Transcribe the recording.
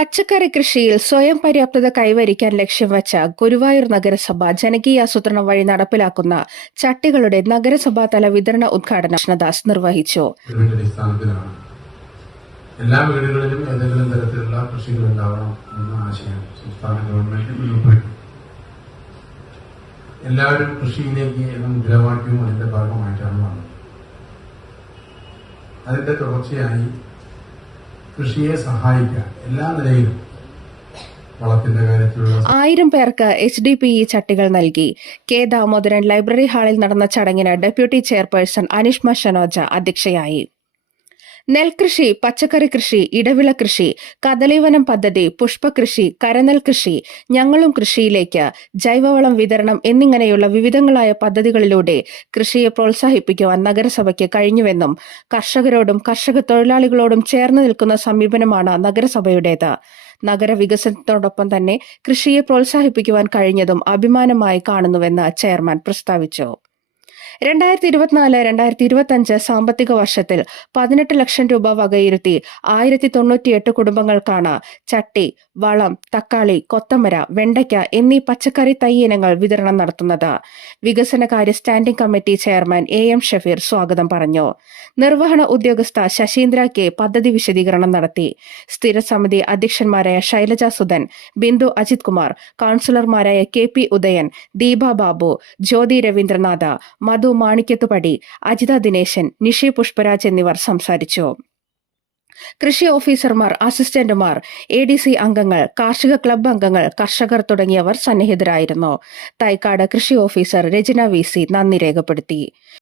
പച്ചക്കറി കൃഷിയിൽ സ്വയം പര്യാപ്തത കൈവരിക്കാൻ ലക്ഷ്യം വെച്ച ഗുരുവായൂർ നഗരസഭ ജനകീയാസൂത്രണം വഴി നടപ്പിലാക്കുന്ന ചട്ടികളുടെ നഗരസഭാ തല വിതരണ ഉദ്ഘാടനം കൃഷ്ണദാസ് നിർവഹിച്ചു. എല്ലാ വീടുകളിലും ഏതെങ്കിലും തരത്തിലുള്ള കൃഷികൾ ഉണ്ടാവണം എന്ന ആശയം സംസ്ഥാന ഗവൺമെന്റ് എല്ലാവരും കൃഷിയിലേക്ക് എന്ന മുദ്രാവാക്യവും അതിന്റെ ഭാഗമായിട്ടാണ് വന്നത്. അതിന്റെ തുടർച്ചയായി കൃഷിയെ സഹായിക്കാൻ എല്ലാ നിലയിലും. ആയിരം പേർക്ക് എച്ച് ഡി പി ഇ ചട്ടികൾ നൽകി. കെ ദാമോദരൻ ലൈബ്രറി ഹാളിൽ നടന്ന ചടങ്ങിന് ഡെപ്യൂട്ടി ചെയർപേഴ്സൺ അനിഷ്മ ഷനോജ അധ്യക്ഷയായി. നെൽകൃഷി പച്ചക്കറി കൃഷി ഇടവിള കൃഷി കദളിവനം പദ്ധതി പുഷ്പകൃഷി കരനെൽ കൃഷി ഞങ്ങളും കൃഷിയിലേക്ക് ജൈവവളം വിതരണം എന്നിങ്ങനെയുള്ള വിവിധങ്ങളായ പദ്ധതികളിലൂടെ കൃഷിയെ പ്രോത്സാഹിപ്പിക്കുവാൻ നഗരസഭയ്ക്ക് കഴിഞ്ഞുവെന്നും കർഷകരോടും കർഷക തൊഴിലാളികളോടും ചേർന്ന് നിൽക്കുന്ന സമീപനമാണ് നഗരസഭയുടേത്. നഗരവികസനത്തോടൊപ്പം തന്നെ കൃഷിയെ പ്രോത്സാഹിപ്പിക്കുവാൻ കഴിഞ്ഞതും അഭിമാനമായി കാണുന്നുവെന്ന് ചെയർമാൻ പ്രസ്താവിച്ചു. രണ്ടായിരത്തി ഇരുപത്തിനാല് രണ്ടായിരത്തി ഇരുപത്തിയഞ്ച് സാമ്പത്തിക വർഷത്തിൽ പതിനെട്ട് ലക്ഷം രൂപ വകയിരുത്തി ആയിരത്തി തൊണ്ണൂറ്റിയെട്ട് കുടുംബങ്ങൾക്കാണ് ചട്ടി വളം തക്കാളി കൊത്തമര വെണ്ടയ്ക്ക എന്നീ പച്ചക്കറി തൈ ഇനങ്ങൾ വിതരണം നടത്തുന്നത്. വികസനകാര്യ standing committee chairman A M Shafeer സ്വാഗതം പറഞ്ഞു. നിർവഹണ ഉദ്യോഗസ്ഥ ശശീന്ദ്ര കെ പദ്ധതി വിശദീകരണം നടത്തി. സ്ഥിര സമിതി അധ്യക്ഷന്മാരായ ശൈലജ സുധൻ ബിന്ദു അജിത് കുമാർ കൌൺസിലർമാരായ കെ പി ഉദയൻ ദീപ ബാബു ജ്യോതി രവീന്ദ്രനാഥ് മധു മാണിക്യത്തുപടി അജിത ദിനേശൻ നിഷി പുഷ്പരാജ് എന്നിവർ സംസാരിച്ചു. കൃഷി ഓഫീസർമാർ അസിസ്റ്റന്റുമാർ എ ഡി സി അംഗങ്ങൾ കാർഷിക ക്ലബ്ബ് അംഗങ്ങൾ കർഷകർ തുടങ്ങിയവർ സന്നിഹിതരായിരുന്നു. തൈക്കാട് കൃഷി ഓഫീസർ രചന വി സി നന്ദി രേഖപ്പെടുത്തി.